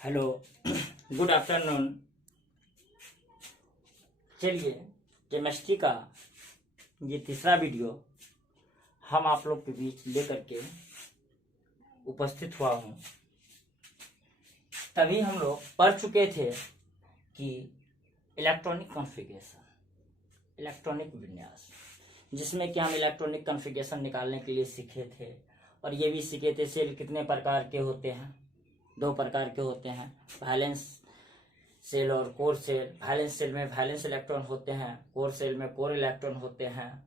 Hello, good afternoon. चलिए, chemistry का ये तीसरा वीडियो हम आप लोग के बीच लेकर के उपस्थित हुआ हूँ। तभी हम लोग पढ़ चुके थे कि इलेक्ट्रॉनिक कॉन्फ़िगरेशन, इलेक्ट्रॉनिक विन्यास, जिसमें कि हम इलेक्ट्रॉनिक कॉन्फ़िगरेशन निकालने के लिए सीखे थे। और ये भी सीखे थे सेल कितने प्रकार के होते हैं। 2 प्रकार के होते हैं, वैलेंस सेल और कोर सेल। वैलेंस सेल में वैलेंस इलेक्ट्रॉन होते हैं, कोर सेल में कोर इलेक्ट्रॉन होते हैं।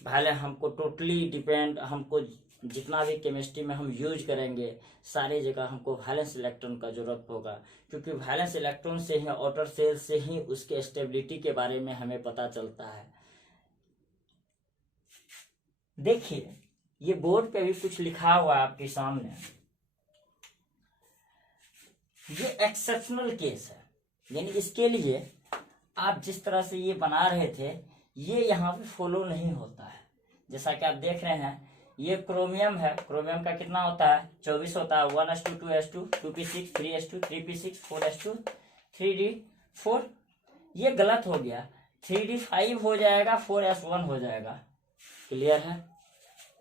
भले हमको टोटली डिपेंड, हमको जितना भी केमिस्ट्री में हम यूज करेंगे सारी जगह हमको वैलेंस इलेक्ट्रॉन का जरूरत होगा, क्योंकि वैलेंस इलेक्ट्रॉन से ही, आउटर सेल से ही उसके स्टेबिलिटी के बारे में हमें पता चलता है। देखिए, ये बोर्ड पे भी कुछ लिखा हुआ है आपके सामने। ये एक्सेप्शनल केस है, यानी इसके लिए आप जिस तरह से ये बना रहे थे ये यहाँ पे फॉलो नहीं होता है। जैसा कि आप देख रहे हैं, ये क्रोमियम है। क्रोमियम का कितना होता है? 24 होता है। 1s2 2s2 2p6 3s2 3p6 4s2 3d4। ये गलत हो गया, 3d5 हो जाएगा, 4s1 हो जाएगा। क्लियर है?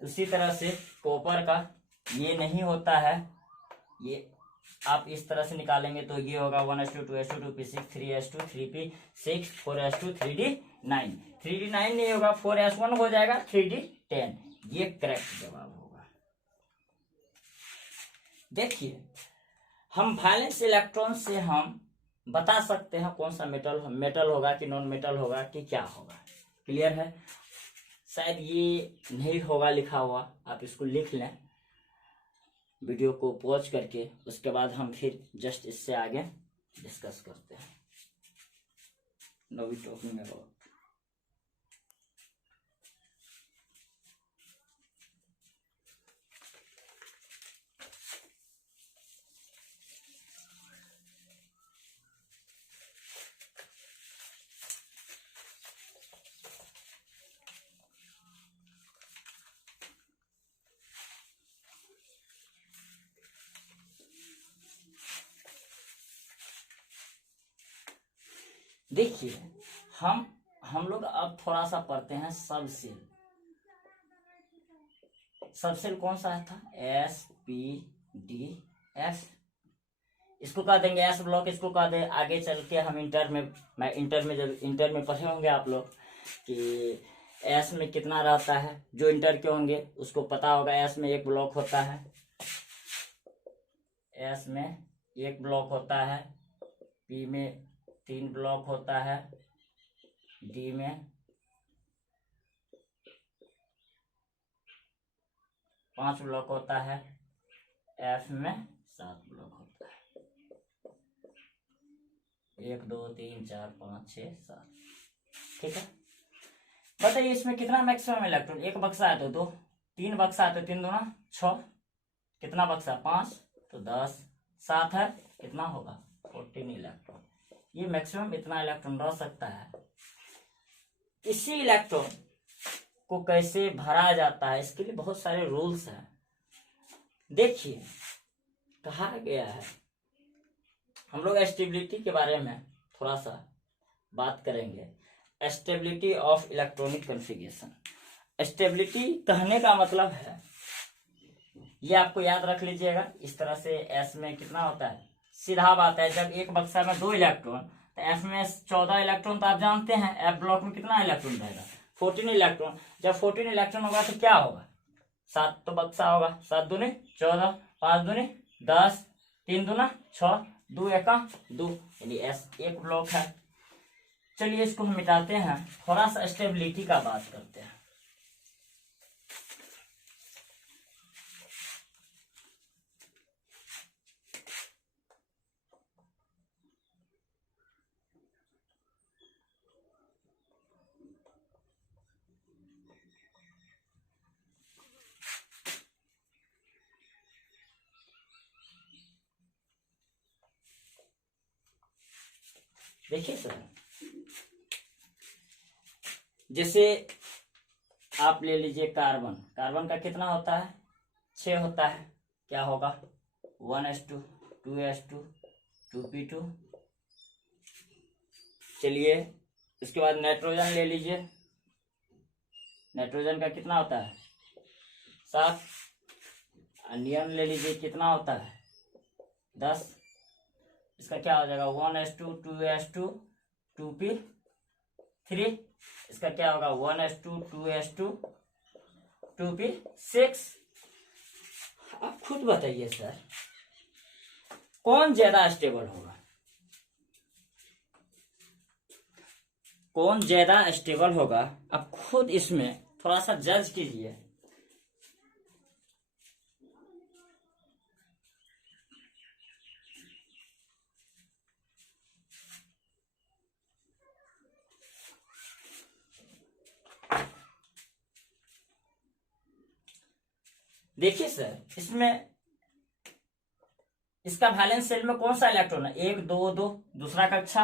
उसी तरह से कॉपर का ये नहीं होता है। ये आप इस तरह से निकालेंगे तो ये होगा 1s2 2s2 2p6 3s2 3p6 4s2 3d9। 3d9 नहीं होगा, 4s1 हो जाएगा, 3d10। ये करेक्ट जवाब होगा। देखिए, हम वैलेंस इलेक्ट्रॉन से हम बता सकते हैं कौन सा मेटल होगा कि नॉन मेटल होगा कि क्या होगा। क्लियर है? शायद ये नहीं होगा लिखा हुआ, आप इसको लिख लें वीडियो को पॉज करके। उसके बाद हम फिर जस्ट इससे आगे डिस्कस करते हैं। No we talking about. देखिए, हम लोग अब थोड़ा सा पढ़ते हैं सब सेल। सब सेल कौन सा था? SPDF। इसको कह देंगे एस ब्लॉक। इसको कह दे, आगे चल के हम इंटर में पढ़े होंगे आप लोग कि एस में कितना रहता है। जो इंटर के होंगे उसको पता होगा, एस में 1 ब्लॉक होता है। एस में 1 ब्लॉक होता है, पी में 3 ब्लॉक होता है, डी में 5 ब्लॉक होता है, एफ में 7 ब्लॉक होता है। 1 2 3 4 5 6 7। ठीक है, बताइए इसमें कितना मैक्सिमम इलेक्ट्रॉन? 1 बक्सा है तो 2, 3 बक्सा है तो 3 दूना 6, कितना बक्सा? 5 तो 10, 7 है, कितना होगा? 14 इलेक्ट्रॉन। ये मैक्सिमम इतना इलेक्ट्रॉन रह सकता है। इसी इलेक्ट्रॉन को कैसे भरा जाता है, इसके लिए बहुत सारे रूल्स हैं। देखिए, कहा गया है, हम लोग स्टेबिलिटी के बारे में थोड़ा सा बात करेंगे। Stability of electronic configuration. Stability कहने का मतलब है, ये आपको याद रख लीजिएगा। इस तरह से एस में कितना होता है? सीधा बात है, जब एक बक्सा में 2 इलेक्ट्रॉन, तो एफ में 14 इलेक्ट्रॉन तो आप जानते हैं। एफ ब्लॉक में कितना इलेक्ट्रॉन रहेगा? 14 इलेक्ट्रॉन। जब 14 इलेक्ट्रॉन होगा तो क्या होगा? 7 तो बक्सा होगा, 7 दूनी 14, 5 दूनी 10, 3 दूना 6, 2 एका 2, यानी एस 1 ब्लॉक है। चलिए इसको हम मिटाते हैं, थोड़ा सा स्टेबिलिटी का बात करते हैं। देखिए सर, जैसे आप ले लीजिए कार्बन। कार्बन का कितना होता है? 6 होता है। क्या होगा? 1s2 2s2 2p2। चलिए इसके बाद नाइट्रोजन ले लीजिए। नाइट्रोजन का कितना होता है 7। नियन ले लीजिए, कितना होता है 10। इसका क्या हो जाएगा 1s2 2s2 2p3। इसका क्या होगा 1s2 2s2 2p6। आप खुद बताइए सर कौन ज्यादा स्टेबल होगा, कौन ज्यादा स्टेबल होगा? आप खुद इसमें थोड़ा सा जज कीजिए। देखिए सर, इसमें इसका वैलेंस शेल में कौन सा इलेक्ट्रॉन है 1 2 2। दूसरा कक्षा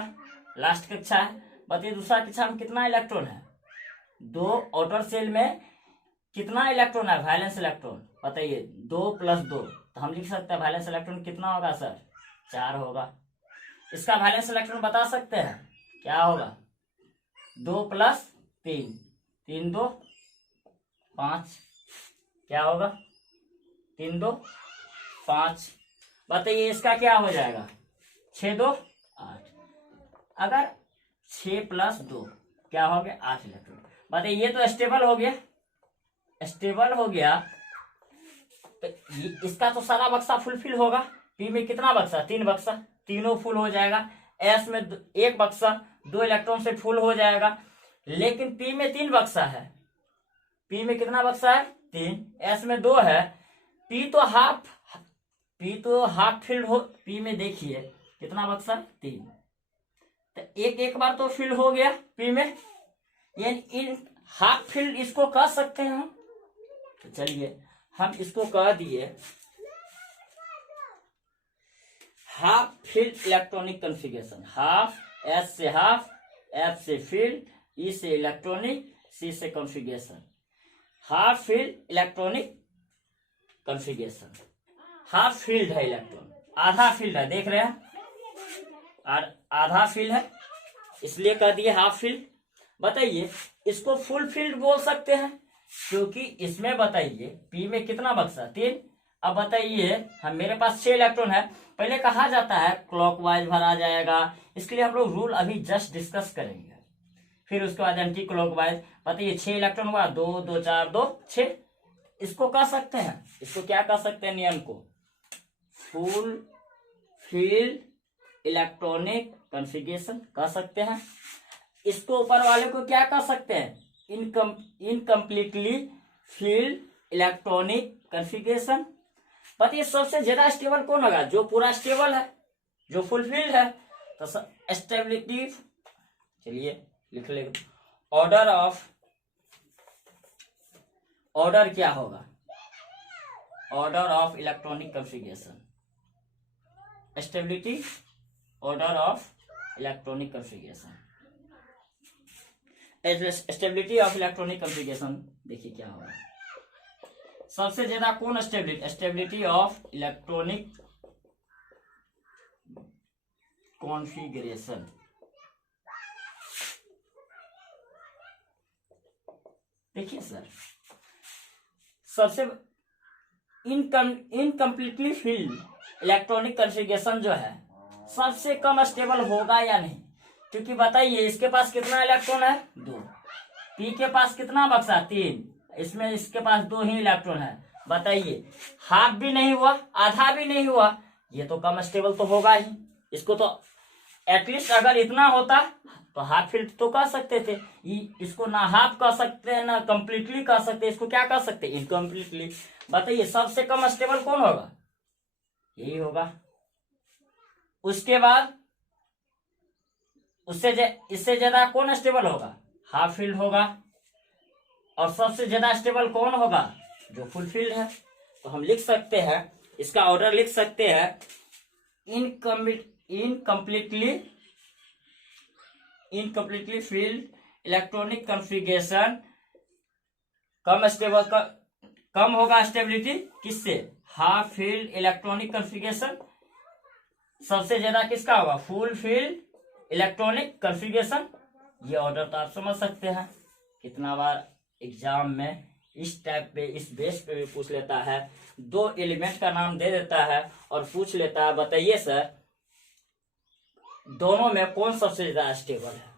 लास्ट कक्षा है, बताइए दूसरा कक्षा में कितना इलेक्ट्रॉन है 2। आउटर शेल में कितना इलेक्ट्रॉन है वैलेंस इलेक्ट्रॉन, बताइए 2 + 2। तो हम लिख सकते हैं वैलेंस इलेक्ट्रॉन कितना होगा सर 4 होगा। इसका वैलेंस इलेक्ट्रॉन बता सकते हैं क्या होगा 2 + 3 3 2 5। क्या होगा 3 2 5। बताइए इसका क्या हो जाएगा 6 2 8। अगर 6 + 2 क्या हो गया 8 इलेक्ट्रॉन। बताइए ये तो स्टेबल हो गया, स्टेबल हो गया। तो इसका तो सारा बक्सा फुलफिल होगा। पी में कितना बक्सा 3 बक्सा, तीनों फुल हो जाएगा। एस में 1 बक्सा 2 इलेक्ट्रॉन से फुल हो जाएगा। लेकिन पी में 3 बक्सा है, पी में कितना बक्सा है 3, एस में 2 है। पी तो हाफ फील्ड हो, पी में देखिए कितना बक्सा 3। तो एक बार तो फील्ड हो गया पी में, यानी इन हाफ फील्ड इसको कह सकते हैं हम। तो चलिए हम इसको कह दिए half field electronic configuration. Half, S से हाफ, एफ से फील्ड, ई से इलेक्ट्रॉनिक, सी से configuration. Half field electronic configuration. Half field है इलेक्ट्रॉन, आधा फील्ड है, देख रहे हैं और आधा फील्ड है, इसलिए कह दिए हाफ फील्ड। बताइए इसको फुल फील्ड बोल सकते हैं क्योंकि इसमें बताइए पी में कितना बक्सा 3। अब बताइए हम मेरे पास 6 इलेक्ट्रॉन है। पहले कहा जाता है क्लॉकवाइज भरा जाएगा, इसके लिए हम लोग रूल अभी जस्ट डिस्कस करेंगे। फिर उसके बाद एंटी क्लॉकवाइज। बताइए 6 इलेक्ट्रॉन हुआ 2 2 4 2 6। इसको कह सकते हैं, इसको क्या कह सकते हैं नियम को फुल फील्ड इलेक्ट्रॉनिक कॉन्फ़िगरेशन कह सकते हैं। इसको ऊपर वाले को क्या कह सकते हैं इनकम्प्लीटली फील्ड इलेक्ट्रॉनिक कॉन्फ़िगरेशन। बताइए सबसे ज्यादा स्टेबल कौन होगा जो पूरा स्टेबल है, जो फुल फील्ड है। तो स्टेबिलिटी, चलिए लिख ले ऑर्डर क्या होगा order of electronic configuration. Stability order of electronic configuration. Stability of electronic configuration देखिए क्या होगा। सबसे ज्यादा कौन स्टेबिलिटी ऑफ इलेक्ट्रॉनिक कॉन्फ़िगरेशन। देखिए सर सबसे इनकम्प्लीटली फील्ड इलेक्ट्रॉनिक कॉन्फ़िगरेशन जो है सबसे कम स्टेबल होगा या नहीं, क्योंकि बताइए इसके पास कितना इलेक्ट्रॉन है 2, पी के पास कितना बक्सा 3, इसमें इसके पास 2 ही इलेक्ट्रॉन है। बताइए हाफ भी नहीं हुआ आधा भी नहीं हुआ, ये तो कम स्टेबल तो होगा ही। इसको तो एटलीस्ट अगर इतना होता तो हाफ फील्ड तो कह सकते थे, इसको ना हाफ कह सकते हैं ना कंप्लीटली कह सकते, इसको क्या कह सकते इनकम्प्लीटली। बताइए सबसे कम स्टेबल कौन होगा यही होगा। उसके बाद इससे ज्यादा कौन स्टेबल होगा हाफ फील्ड होगा। और सबसे ज्यादा स्टेबल कौन होगा जो फुल फील्ड है। तो हम लिख सकते हैं इसका ऑर्डर लिख सकते हैं इनकम्प्लीटली फील्ड इलेक्ट्रॉनिक कॉन्फ़िगरेशन कम होगा स्टेबिलिटी किससे हाफ फील्ड इलेक्ट्रॉनिक कॉन्फ़िगरेशन सबसे ज्यादा किसका होगा, फुलफिल्ड इलेक्ट्रॉनिक कॉन्फ़िगरेशन। ये ऑर्डर तो आप समझ सकते हैं, कितना बार एग्जाम में इस टाइप पे, इस बेस पे भी पूछ लेता है, दो एलिमेंट का नाम दे देता है और पूछ लेता है बताइए सर दोनों में कौन सबसे ज्यादा स्टेबल है।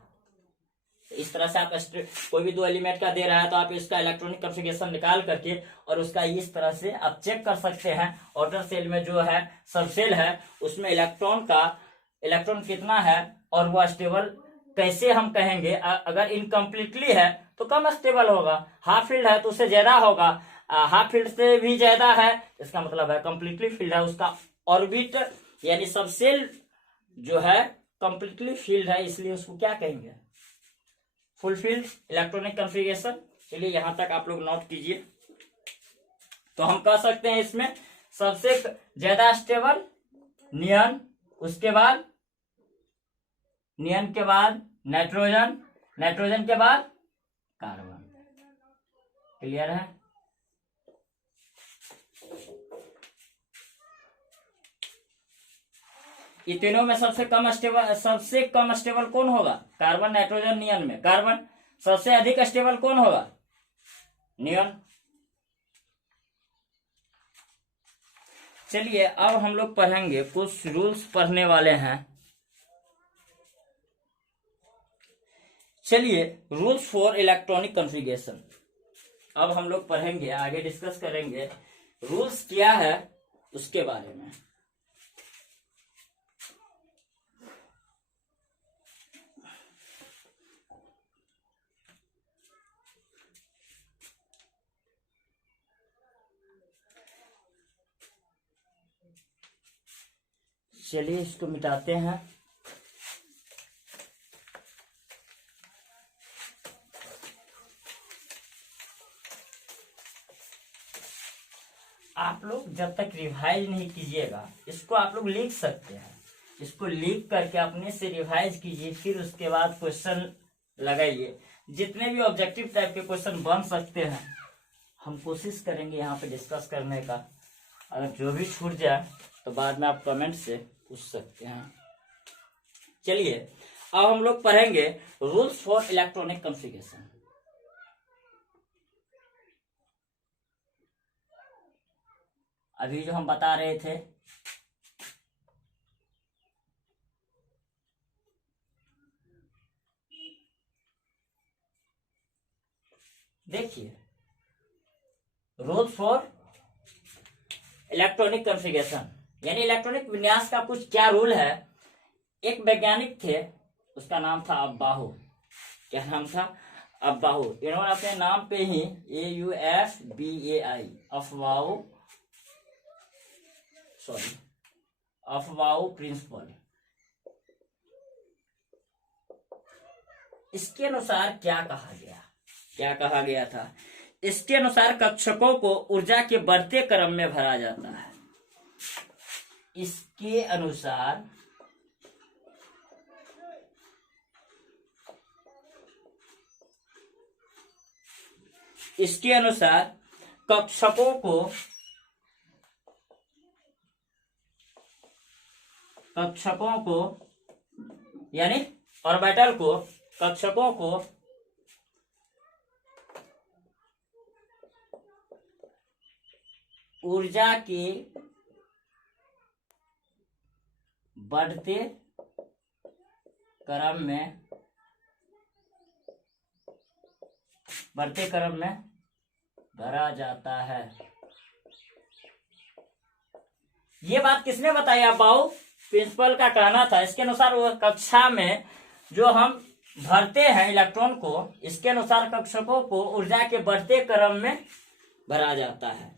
इस तरह से आप कोई भी दो एलिमेंट का दे रहा है तो आप इसका इलेक्ट्रॉनिक कॉन्फ़िगरेशन निकाल करके और उसका इस तरह से आप चेक कर सकते हैं। आउटर सेल में जो है सब सेल है उसमें इलेक्ट्रॉन कितना है और वो स्टेबल कैसे हम कहेंगे। अगर इनकम्प्लीटली है तो कम स्टेबल होगा, हाफ फील्ड है तो उससे ज्यादा होगा, हाफ फील्ड से भी ज्यादा है इसका मतलब है कंप्लीटली फील्ड है, उसका ऑर्बिट यानी सब सेल जो है कंप्लीटली फील्ड है, इसलिए उसको क्या कहेंगे, फुलफिल्ड इलेक्ट्रॉनिक कॉन्फ़िगरेशन। चलिए यहां तक आप लोग नोट कीजिए। तो हम कह सकते हैं इसमें सबसे ज्यादा स्टेबल नियन, उसके बाद नियन के बाद नाइट्रोजन, नाइट्रोजन के बाद कार्बन। क्लियर है। ये तीनों में सबसे कम स्टेबल कौन होगा, कार्बन, नाइट्रोजन, नियन में कार्बन। सबसे अधिक स्टेबल कौन होगा, नियन। चलिए अब हम लोग पढ़ेंगे, कुछ रूल्स पढ़ने वाले हैं। चलिए रूल्स फॉर इलेक्ट्रॉनिक कॉन्फ़िगरेशन अब हम लोग पढ़ेंगे, आगे डिस्कस करेंगे रूल्स क्या है उसके बारे में। चलिए इसको मिटाते हैं। आप लोग जब तक रिवाइज नहीं कीजिएगा इसको आप लोग लिख सकते हैं, इसको लिख करके अपने से रिवाइज कीजिए, फिर उसके बाद क्वेश्चन लगाइए। जितने भी ऑब्जेक्टिव टाइप के क्वेश्चन बन सकते हैं हम कोशिश करेंगे यहाँ पे डिस्कस करने का। अगर जो भी छूट जाए तो बाद में आप कमेंट से पूछ सकते हैं। चलिए अब हम लोग पढ़ेंगे रूल्स फॉर इलेक्ट्रॉनिक कॉन्फ़िगरेशन। अभी जो हम बता रहे थे देखिए, रूल्स फॉर इलेक्ट्रॉनिक कॉन्फ़िगरेशन यानी इलेक्ट्रॉनिक विन्यास का कुछ क्या रूल है। एक वैज्ञानिक थे, उसका नाम था अब्बाहू। क्या नाम था, अब्बाहू। इन्होंने अपने नाम पे ही AUFBAI अफवाऊ प्रिंसिपल। इसके अनुसार क्या कहा गया था, इसके अनुसार कक्षकों को ऊर्जा के बढ़ते क्रम में भरा जाता है। इसके अनुसार कक्षकों को यानी ऑर्बिटल को, कक्षकों को ऊर्जा के बढ़ते क्रम में भरा जाता है। ये बात किसने बताई, अब्बाहू प्रिंसिपल का कहना था। इसके अनुसार वो कक्षा में जो हम भरते हैं इलेक्ट्रॉन को, इसके अनुसार कक्षकों को ऊर्जा के बढ़ते क्रम में भरा जाता है।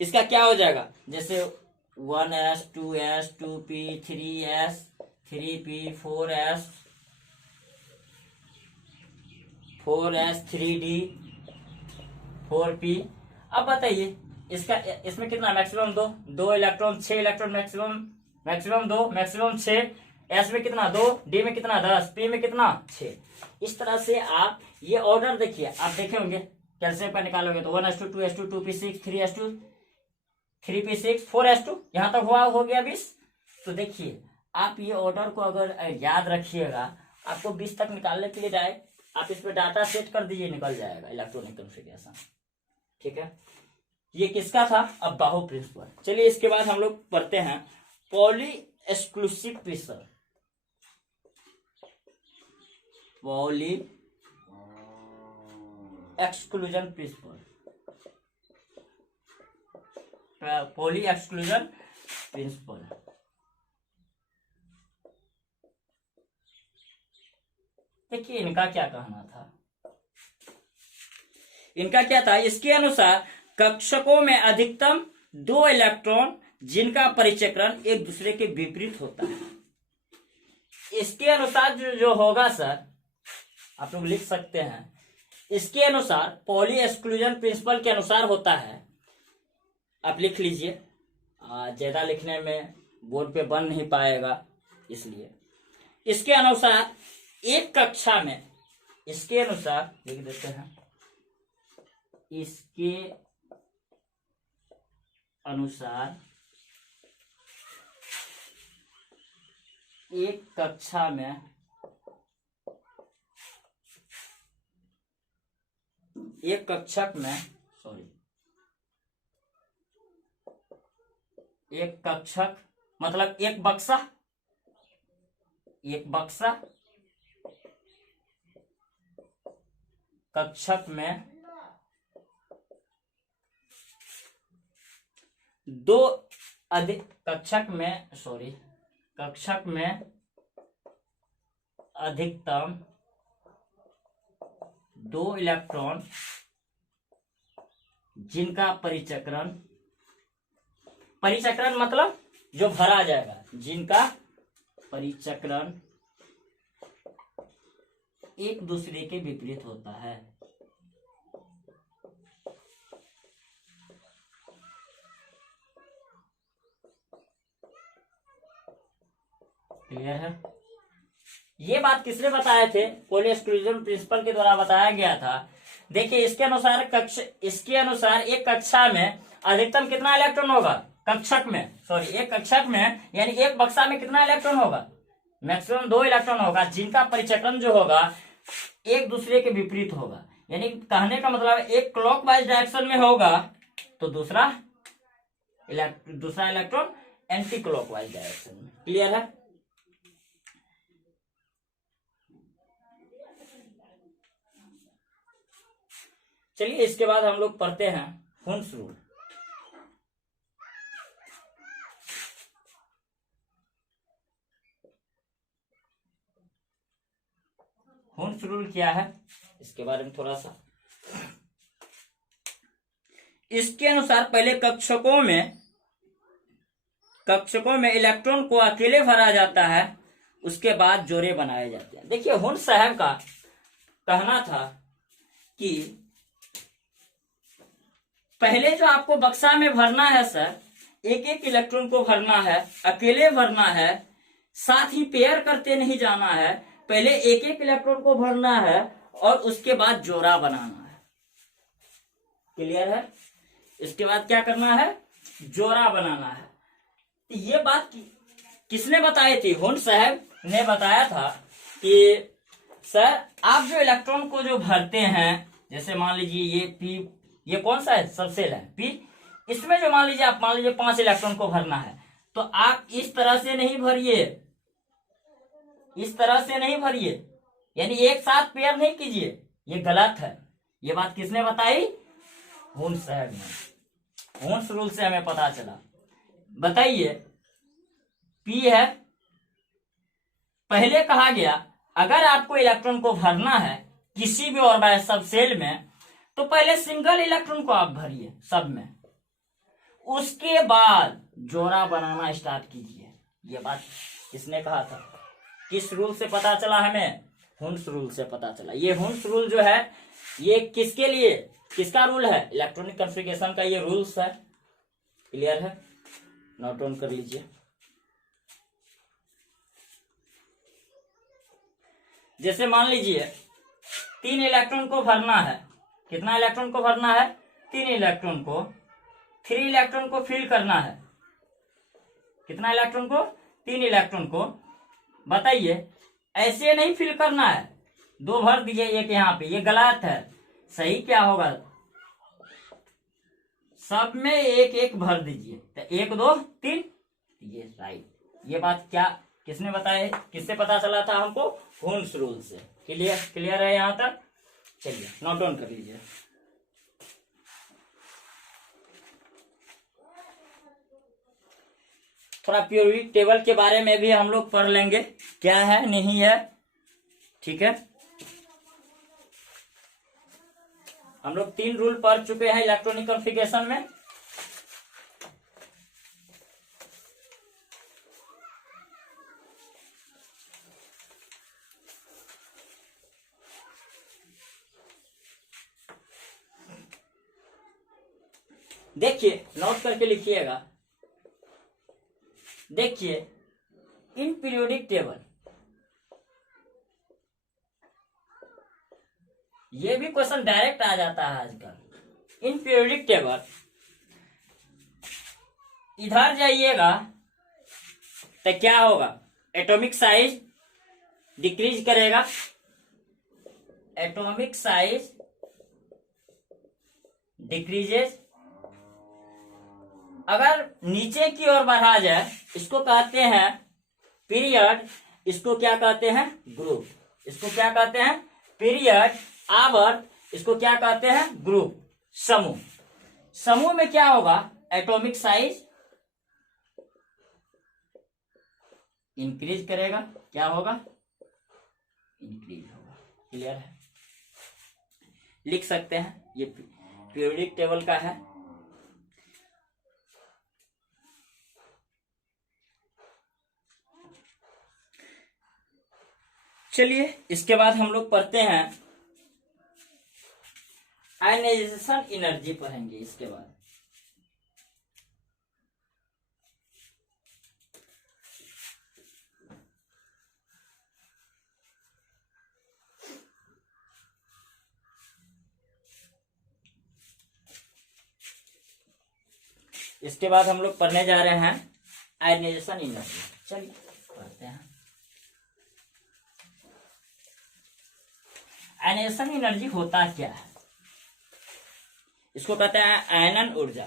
इसका क्या हो जाएगा, जैसे 1s 2s 2p 3s 3p 4s 3d 4p। अब बताइए इसमें कितना मैक्सिमम दो electron, 6 electron maximum 2 maximum 6, s में कितना 2, d में कितना 10, p में कितना 6। इस तरह से आप ये ऑर्डर देखिए, आप देखे होंगे कैल्शियम का निकालोगे तो 1s2 2s2 2p6 3s2 3p6 4s2, यहां तक हुआ, हो गया 20। तो देखिए आप ये ऑर्डर को अगर याद रखिएगा, आपको 20 तक निकालने के लिए जाए, आप इस पे डाटा सेट कर दीजिए, निकल जाएगा इलेक्ट्रॉनिक कॉन्फ़िगरेशन। ठीक है, ये किसका था? अब बाहु प्रिंसिपल। चलिए इसके बाद हम लोग पढ़ते हैं poly exclusive pressure. Poly exclusion principle, poly exclusion principle. देखिए इनका क्या कहना था, इनका क्या था, इसके अनुसार कक्षकों में अधिकतम 2 इलेक्ट्रॉन जिनका परिचक्रण एक दूसरे के विपरीत होता है। इसके अनुसार जो होगा सर, आप लोग लिख सकते हैं, इसके अनुसार पॉली एक्सक्लूजन प्रिंसिपल के अनुसार होता है, आप लिख लीजिए, ज्यादा लिखने में बोर्ड पे बन नहीं पाएगा, इसलिए इसके अनुसार एक कक्षा में, इसके अनुसार लिख देते हैं, इसके अनुसार एक कक्षा में एक कक्षक में एक कक्षक मतलब एक बक्सा, कक्षक में 2 अधिक कक्षक में अधिकतम 2 इलेक्ट्रॉन जिनका परिचक्रण मतलब जो भरा जाएगा, जिनका परिचक्रण एक दूसरे के विपरीत होता है। क्लियर है? ये बात किसने बताए थे? पॉली एक्सक्लूजन प्रिंसिपल के द्वारा बताया गया था। देखिए इसके अनुसार एक कक्षा में अधिकतम कितना इलेक्ट्रॉन होगा? एक कक्षक में यानी एक बक्सा में कितना इलेक्ट्रॉन होगा? मैक्सिमम 2 इलेक्ट्रॉन होगा, जिनका परिचक्रण जो होगा एक दूसरे के विपरीत होगा। यानी कहने का मतलब एक क्लॉकवाइज डायरेक्शन में होगा तो दूसरा इलेक्ट्रॉन एंटी क्लॉकवाइज डायरेक्शन में। क्लियर है? चलिए इसके बाद हम लोग पढ़ते हैं हुन्स रूल। हुन्स रूल क्या है इसके बारे में थोड़ा सा, इसके अनुसार पहले कक्षकों में इलेक्ट्रॉन को अकेले भरा जाता है, उसके बाद जोड़े बनाए जाते हैं। देखिए हुन्स साहब का कहना था कि पहले जो आपको बक्सा में भरना है सर, एक एक इलेक्ट्रॉन को भरना है, अकेले भरना है, साथ ही पेयर करते नहीं जाना है। पहले एक एक इलेक्ट्रॉन को भरना है और उसके बाद जोड़ा बनाना है। क्लियर है? इसके बाद क्या करना है? जोड़ा बनाना है। ये बात किसने बताई थी? हुन्स साहब ने बताया था कि सर आप जो इलेक्ट्रॉन को जो भरते हैं, जैसे मान लीजिए ये पी, ये कौन सा है? सबसेल है पी। इसमें जो मान लीजिए 5 इलेक्ट्रॉन को भरना है, तो आप इस तरह से नहीं भरिए, इस तरह से नहीं भरिए, यानी एक साथ पेयर नहीं कीजिए, ये गलत है। ये बात किसने बताई? हुन्स साहब ने। हुन्स रूल से हमें पता चला। बताइए, पी है, पहले कहा गया अगर आपको इलेक्ट्रॉन को भरना है किसी भी ऑर्बिटल सब सेल में, तो पहले सिंगल इलेक्ट्रॉन को आप भरिए सब में, उसके बाद जोड़ा बनाना स्टार्ट कीजिए। ये बात किसने कहा था? किस रूल से पता चला हमें? हुन्स रूल से पता चला। ये हुन्स रूल जो है ये किसके लिए, किसका रूल है? इलेक्ट्रॉनिक कॉन्फ़िगरेशन का ये रूल्स है। क्लियर है? नोट डाउन कर लीजिए। जैसे मान लीजिए 3 इलेक्ट्रॉन को भरना है, कितना इलेक्ट्रॉन को भरना है? 3 इलेक्ट्रॉन को 3 इलेक्ट्रॉन को फिल करना है। कितना इलेक्ट्रॉन को? 3 इलेक्ट्रॉन को। बताइए, ऐसे नहीं फिल करना है, 2 भर दीजिए एक यहाँ पे, ये गलत है। सही क्या होगा? सब में एक एक भर दीजिए, तो 1 2 3, ये राइट। ये बात क्या किसने बताया? किससे पता चला था हमको? होल्स रूल से। क्लियर है यहां तक? चलिए नोट डाउन कर लीजिए। थोड़ा पीरियोडिक टेबल के बारे में भी हम लोग पढ़ लेंगे, क्या है नहीं है। ठीक है, हम लोग 3 रूल पढ़ चुके हैं इलेक्ट्रॉनिक कॉन्फ़िगरेशन में। देखिए, नोट करके लिखिएगा। देखिए, इन पीरियोडिक टेबल, ये भी क्वेश्चन डायरेक्ट आ जाता है आजकल। इन पीरियोडिक टेबल इधर जाइएगा तो क्या होगा? एटॉमिक साइज डिक्रीज करेगा, एटॉमिक साइज डिक्रीजेस। अगर नीचे की ओर बढ़ा जाए, इसको कहते हैं पीरियड, इसको क्या कहते हैं? ग्रुप। इसको क्या कहते हैं? पीरियड। आवर्त, इसको क्या कहते हैं? ग्रुप, समूह। समूह में क्या होगा? एटॉमिक साइज इंक्रीज करेगा। क्या होगा? इंक्रीज होगा। क्लियर है? लिख सकते हैं, ये पीरियोडिक टेबल का है। चलिए, इसके बाद हम लोग पढ़ते हैं आयनाइजेशन एनर्जी पढ़ेंगे इसके बाद। इसके बाद हम लोग पढ़ने जा रहे हैं आयनाइजेशन एनर्जी। चलिए पढ़ते हैं। आयनाइजेशन एनर्जी होता क्या है? इसको कहते हैं आयनन ऊर्जा।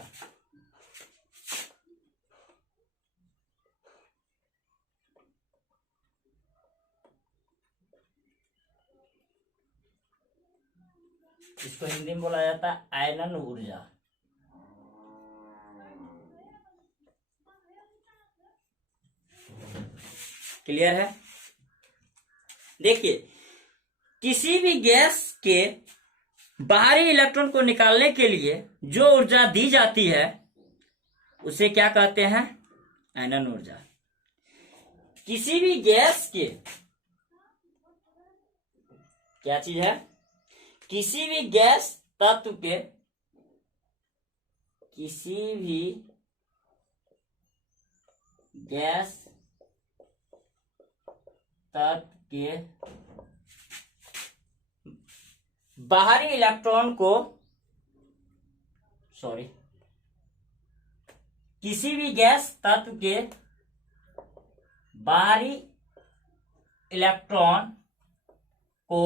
इसको हिंदी में बोला जाता है आयनन ऊर्जा। क्लियर है? देखिए, किसी भी गैस के बाहरी इलेक्ट्रॉन को निकालने के लिए जो ऊर्जा दी जाती है उसे क्या कहते हैं? आयनन ऊर्जा। किसी भी गैस के, क्या चीज है? किसी भी गैस तत्व के, किसी भी गैस तत्व के बाहरी इलेक्ट्रॉन को, किसी भी गैस तत्व के बाहरी इलेक्ट्रॉन को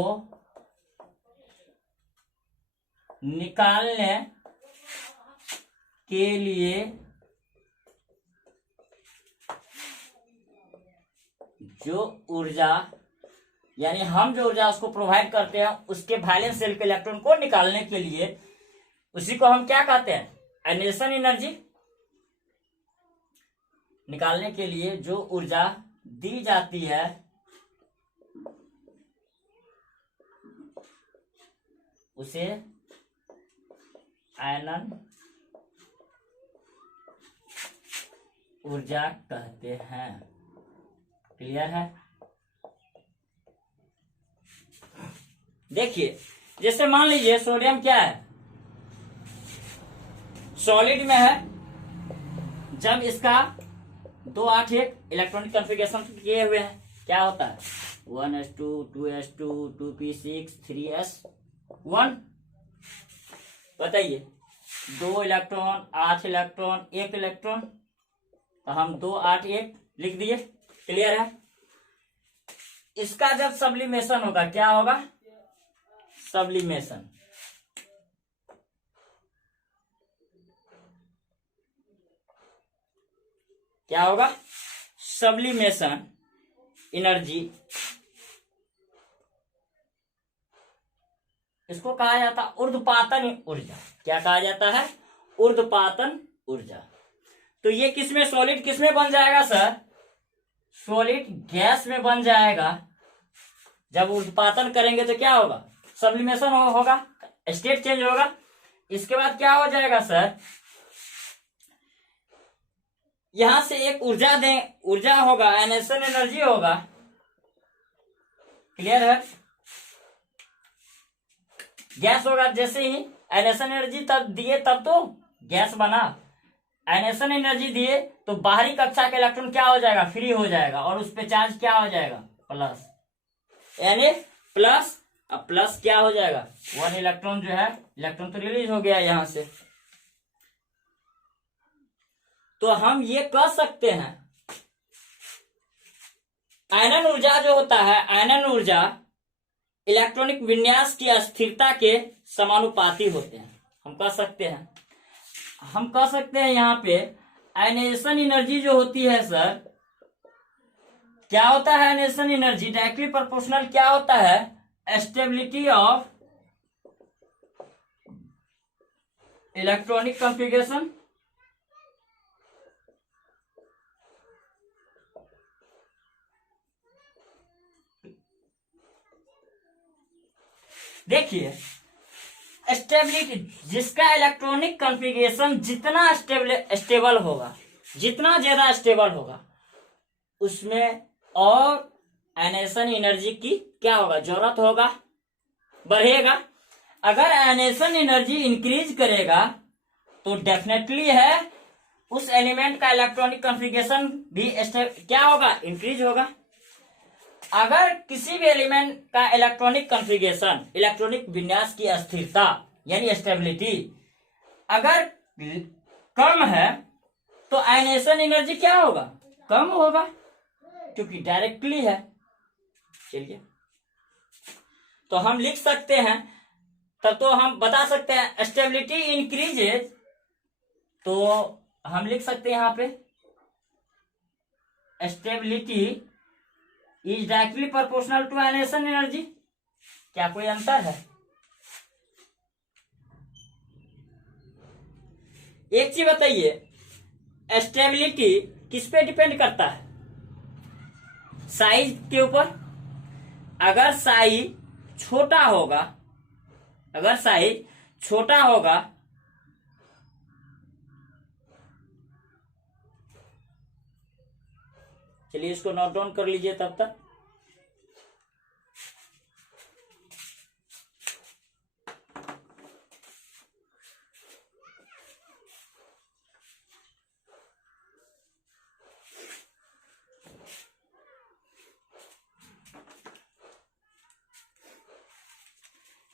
निकालने के लिए जो ऊर्जा, यानी हम जो ऊर्जा उसको प्रोवाइड करते हैं उसके वैलेंस शेल के इलेक्ट्रॉन को निकालने के लिए, उसी को हम क्या कहते हैं? Ionisation energy. निकालने के लिए जो ऊर्जा दी जाती है उसे आयनन ऊर्जा कहते हैं। क्लियर है? देखिए, जैसे मान लीजिए सोडियम क्या है? सॉलिड में है। जब इसका 2 8 1 इलेक्ट्रॉनिक कॉन्फ़िगरेशन किए हुए हैं, क्या होता है? 1s2 2s2 2p6 3s1। बताइए, 2 इलेक्ट्रॉन, 8 इलेक्ट्रॉन, 1 इलेक्ट्रॉन, तो हम 2 8 1 लिख दिए। क्लियर है। इसका जब सब्लिमेशन होगा क्या होगा? सब्लिमेशन। क्या होगा? सब्लिमेशन एनर्जी, इसको कहा जाता है ऊर्ध्वपातन ऊर्जा। क्या कहा जाता है? ऊर्ध्वपातन ऊर्जा। तो ये किसमें, सॉलिड किसमें बन जाएगा सर? सॉलिड गैस में बन जाएगा। जब ऊर्ध्वपातन करेंगे तो क्या होगा? सब्लिमेशन होगा, स्टेट चेंज होगा। इसके बाद क्या हो जाएगा सर? यहां से एक ऊर्जा दें, ऊर्जा होगा, आयनेशन एनर्जी होगा। क्लियर है। गैस होगा, जैसे ही आयनेशन एनर्जी तब दिए तब तो गैस बना। आयनेशन एनर्जी दिए तो बाहरी कक्षा का इलेक्ट्रॉन क्या हो जाएगा? फ्री हो जाएगा, और उस पे चार्ज क्या हो जाएगा? प्लस, यानी प्लस। अब प्लस क्या हो जाएगा? 1 इलेक्ट्रॉन जो है, इलेक्ट्रॉन तो रिलीज हो गया यहां से। तो हम ये कह सकते हैं आयनन ऊर्जा जो होता है, आयनन ऊर्जा इलेक्ट्रॉनिक विन्यास की अस्थिरता के समानुपाती होते हैं। हम कह सकते हैं यहाँ पे आयनेशन एनर्जी जो होती है सर, क्या होता है? आयनेशन एनर्जी डायरेक्टली प्रोपोर्शनल क्या होता है? Stability of electronic configuration. देखिए, स्टेबिलिटी, जिसका इलेक्ट्रॉनिक कॉन्फ़िगरेशन जितना स्टेबल होगा, जितना ज्यादा स्टेबल होगा, उसमें और आयनेशन एनर्जी की क्या होगा? जरूरत होगा, बढ़ेगा। अगर आयनेशन एनर्जी इंक्रीज करेगा तो डेफिनेटली है उस एलिमेंट का इलेक्ट्रॉनिक कॉन्फ़िगरेशन भी क्या होगा? इंक्रीज होगा। अगर किसी भी एलिमेंट का इलेक्ट्रॉनिक कॉन्फ़िगरेशन, इलेक्ट्रॉनिक विन्यास की अस्थिरता यानी स्टेबिलिटी अगर कम है तो आयनेशन एनर्जी क्या होगा? कम होगा, क्योंकि डायरेक्टली है। चलिए, तो हम लिख सकते हैं, तब तो हम बता सकते हैं स्टेबिलिटी इंक्रीजेज, तो हम लिख सकते हैं यहां पे stability is directly proportional to ionisation energy. क्या कोई अंतर है? एक चीज बताइए, स्टेबिलिटी किस पे डिपेंड करता है? साइज के ऊपर। अगर साइज छोटा होगा, अगर साइज छोटा होगा चलिए इसको नोट डाउन कर लीजिए तब तक।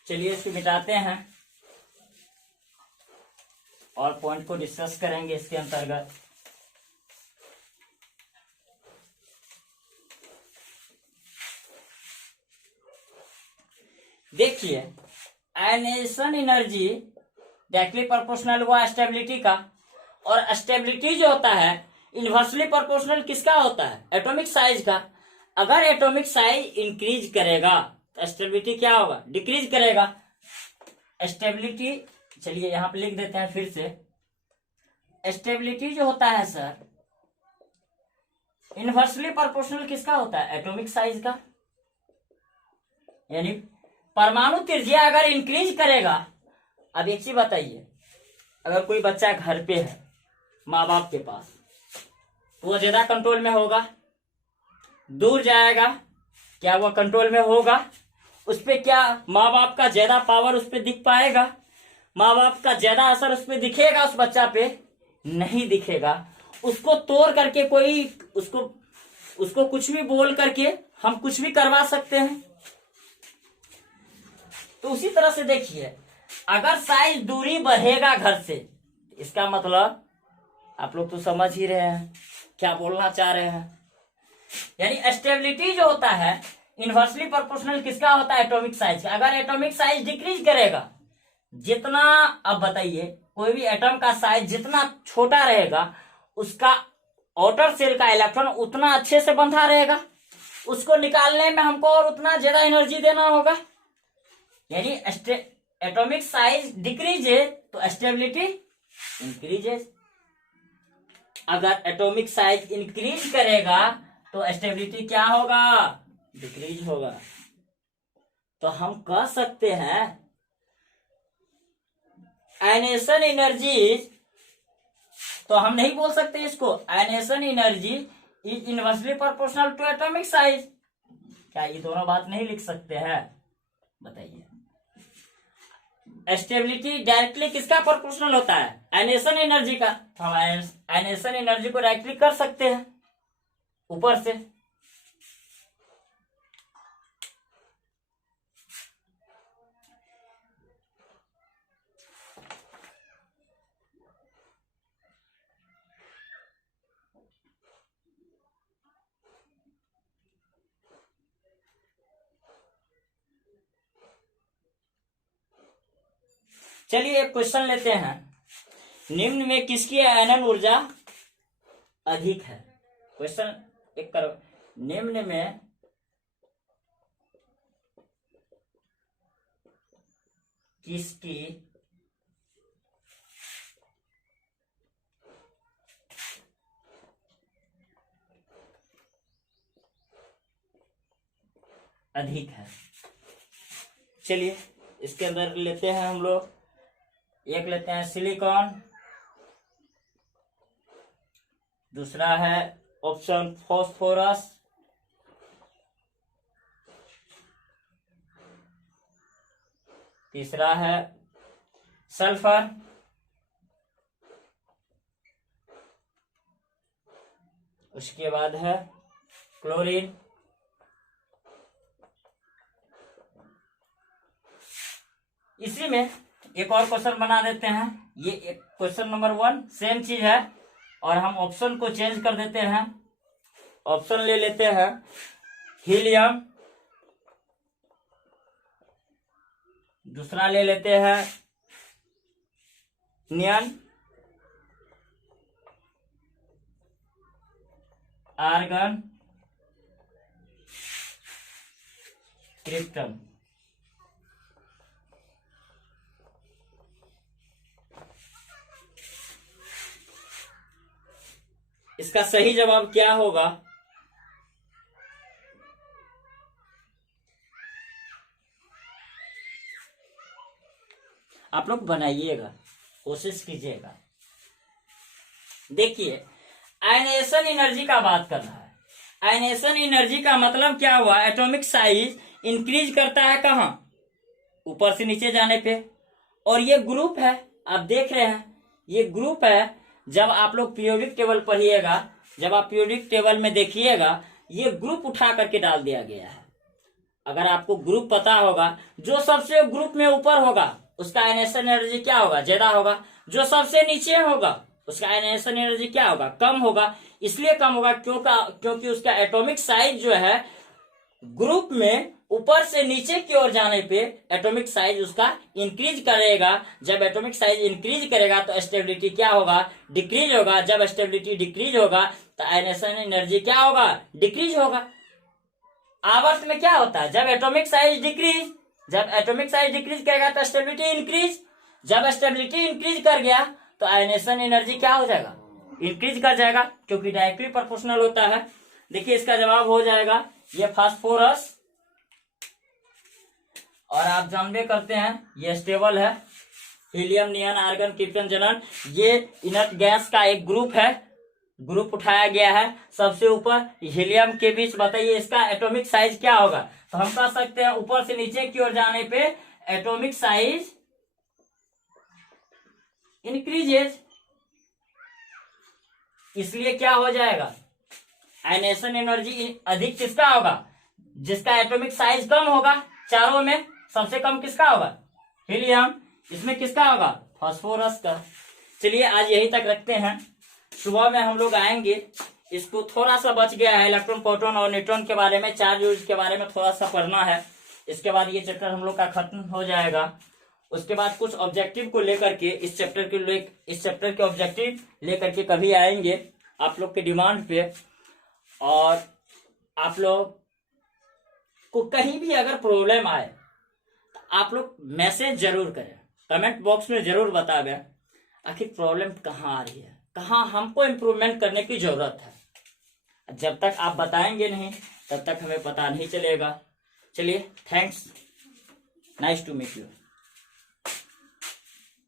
चलिए इसको मिटाते हैं और पॉइंट को डिस्कस करेंगे इसके अंतर्गत। देखिए, आयनेशन एनर्जी डायरेक्टली प्रोपोर्शनल हुआ स्टेबिलिटी का, और स्टेबिलिटी जो होता है इनवर्सली प्रोपोर्शनल किसका होता है? एटॉमिक साइज का। अगर एटॉमिक साइज इंक्रीज करेगा तो स्टेबिलिटी क्या होगा? डिक्रीज करेगा। स्टेबिलिटी, चलिए यहां पे लिख देते हैं फिर से। स्टेबिलिटी जो होता है सर इनवर्सली प्रोपोर्शनल किसका होता है? एटॉमिक साइज का। यानी परमाणु त्रिज्या अगर इंक्रीज करेगा। अब एक चीज बताइए, अगर कोई बच्चा घर पे है माँ बाप के पास, तो वो ज्यादा कंट्रोल में होगा, दूर जाएगा, क्या वो कंट्रोल में होगा? उस पर क्या माँ बाप का ज्यादा पावर उस पर दिख पाएगा? माँ बाप का ज्यादा असर उस पर दिखेगा? उस बच्चा पे नहीं दिखेगा। उसको तोड़ करके कोई उसको कुछ भी बोल करके हम कुछ भी करवा सकते हैं। तो उसी तरह से देखिए, अगर साइज दूरी बढ़ेगा घर से, इसका मतलब आप लोग तो समझ ही रहे हैं क्या बोलना चाह रहे हैं। यानी स्टेबिलिटी जो होता है इनवर्सली प्रोपोर्शनल किसका होता है, एटॉमिक साइज का। अगर एटॉमिक साइज डिक्रीज करेगा, जितना, अब बताइए, कोई भी एटम का साइज जितना छोटा रहेगा उसका आउटर सेल का इलेक्ट्रॉन उतना अच्छे से बंधा रहेगा, उसको निकालने में हमको और उतना ज्यादा एनर्जी देना होगा। यानी एटॉमिक साइज डिक्रीज है तो स्टेबिलिटी इंक्रीज है। अगर एटॉमिक साइज इंक्रीज करेगा तो स्टेबिलिटी क्या होगा, डिक्रीज होगा। तो हम कह सकते हैं आयनेशन एनर्जी, तो हम नहीं बोल सकते इसको ionisation energy is inversely proportional to atomic size. क्या ये दोनों बात नहीं लिख सकते हैं, बताइए। स्टेबिलिटी डायरेक्टली किसका प्रोपोर्शनल होता है, आयनेशन एनर्जी का। तो हम आयनेशन एनर्जी को डायरेक्टली कर सकते हैं ऊपर से। चलिए एक क्वेश्चन लेते हैं, निम्न में किसकी आयनन ऊर्जा अधिक है। क्वेश्चन एक करो, निम्न में किसकी अधिक है। चलिए इसके अंदर लेते हैं हम लोग, एक लेते हैं सिलिकॉन, दूसरा है ऑप्शन फास्फोरस, तीसरा है सल्फर, उसके बाद है क्लोरीन। इसी में एक और क्वेश्चन बना देते हैं, ये एक क्वेश्चन नंबर 1 सेम चीज है और हम ऑप्शन को चेंज कर देते हैं। ऑप्शन ले लेते हैं हीलियम, दूसरा ले लेते हैं नियन, आर्गन, क्रिप्टन। इसका सही जवाब क्या होगा, आप लोग बनाइएगा, कोशिश कीजिएगा। देखिए आयनेशन एनर्जी का बात कर रहा है। आयनेशन एनर्जी का मतलब क्या हुआ, एटॉमिक साइज इंक्रीज करता है कहाँ, ऊपर से नीचे जाने पे। और ये ग्रुप है, आप देख रहे हैं ये ग्रुप है। जब आप लोग पीरियोडिक टेबल पढ़िएगा, जब आप पीरियोडिक टेबल में देखिएगा, ये ग्रुप उठा करके डाल दिया गया है। अगर आपको ग्रुप पता होगा, जो सबसे ग्रुप में ऊपर होगा उसका आयनेशन एनर्जी क्या होगा, ज्यादा होगा। जो सबसे नीचे होगा उसका आयनेशन एनर्जी क्या होगा, कम होगा। इसलिए कम होगा क्योंकि उसका एटॉमिक साइज जो है ग्रुप में ऊपर से नीचे की ओर जाने पे एटॉमिक साइज उसका इंक्रीज करेगा। जब एटॉमिक साइज इंक्रीज करेगा तो स्टेबिलिटी क्या होगा, डिक्रीज होगा। जब स्टेबिलिटी डिक्रीज होगा तो आयनेशन एनर्जी क्या होगा, डिक्रीज होगा। आवर्त में क्या होता है, जब एटॉमिक साइज डिक्रीज करेगा तो स्टेबिलिटी इंक्रीज। जब स्टेबिलिटी इंक्रीज कर गया तो आयनेशन एनर्जी क्या हो जाएगा, इंक्रीज कर जाएगा, क्योंकि डायरेक्टली प्रोपोर्शनल होता है। देखिए इसका जवाब हो जाएगा ये फास्फोरस। और आप जानबे करते हैं ये स्टेबल है, हीलियम, नियन, आर्गन, क्रिप्टन, ज़ेनन, ये इनर्ट गैस का एक ग्रुप है, ग्रुप उठाया गया है सबसे ऊपर हीलियम के बीच। बताइए इसका एटॉमिक साइज क्या होगा, तो हम कह सकते हैं ऊपर से नीचे की ओर जाने पे एटॉमिक साइज इंक्रीजेज। इसलिए क्या हो जाएगा, आयनेशन एनर्जी अधिक किसका होगा, जिसका एटॉमिक साइज कम होगा। चारों में सबसे कम किसका होगा, हीलियम। इसमें किसका होगा? फास्फोरस का। चलिए आज यही तक रखते हैं, सुबह में हम लोग आएंगे। इसको थोड़ा सा बच गया है, इलेक्ट्रॉन, प्रोटॉन और न्यूट्रॉन के बारे में, चार्ज यूज के बारे में थोड़ा सा पढ़ना है। इसके बाद ये चैप्टर हम लोग का खत्म हो जाएगा। उसके बाद कुछ ऑब्जेक्टिव को लेकर के, इस चैप्टर के ऑब्जेक्टिव लेकर के कभी आएंगे आप लोग के डिमांड पे। और आप लोग को कहीं भी अगर प्रॉब्लम आए तो आप लोग मैसेज जरूर करें, कमेंट बॉक्स में जरूर बतावें आखिर प्रॉब्लम कहाँ आ रही है, कहाँ हमको इम्प्रूवमेंट करने की जरूरत है। जब तक आप बताएंगे नहीं तब तक हमें पता नहीं चलेगा। चलिए, thanks, nice to meet you.